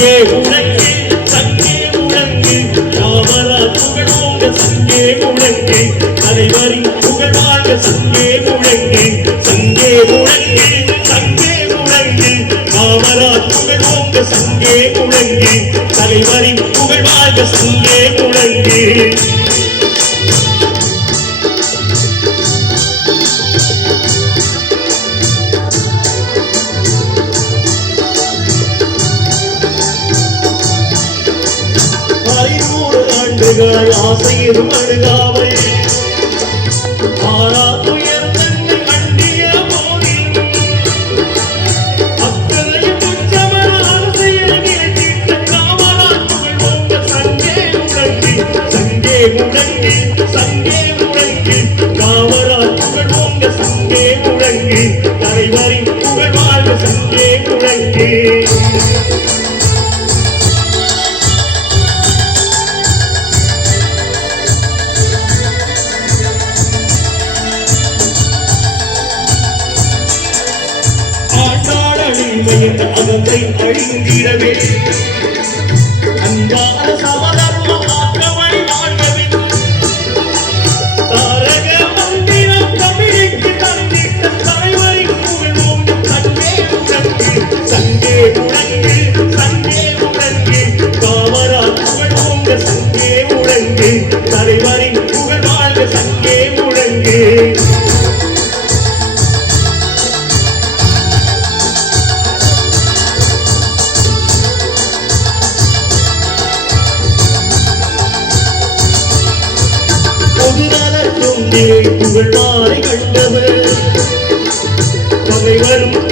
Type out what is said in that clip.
சங்கே முழங்கு சங்கே முழங்கு காமராஜ் புகழோங்க சங்கே முழங்கு தலைவரின் புகழ் வாழ்க சங்கே முழங்கு சங்கே முழங்கு சங்கே முழங்கு காமராஜ் புகழோங்க சங்கே முழங்கு தலைவரின் புகழ் வாழ்க சங்கே முழங்கு ஆசையிலும் அணுகாமல் ஆறாத்துயர் தன்னை அண்டிய போதில் அக்கறையும் உச்சமர அரசியல் நிலைத்திட்ட காமராஜ் புகழோங்க சங்கே முழங்கு சங்கே முழங்கு சங்கே முழங்கு காமராஜ் புகழோங்க சங்கே முழங்கு தலைவரின் புகழ் வாழ்க சங்கே முழங்கு அகத்தை அழிந்திடவே அன்பான சமதர்ம ஆக்கமணி வாழ்கவே தாரக மந்திரம் தமிழுக்கு தந்திட்ட தலைவரின் புகழோங்க சங்கே முழங்கு சங்கே முழங்கு சங்கே முழங்கு காமராஜ் புகழோங்க சங்கே முழங்கு தலைவரின் புகழ் வாழ்க சங்கே முழங்கு புகழ் மாறி கண்டவர் பகை வரும்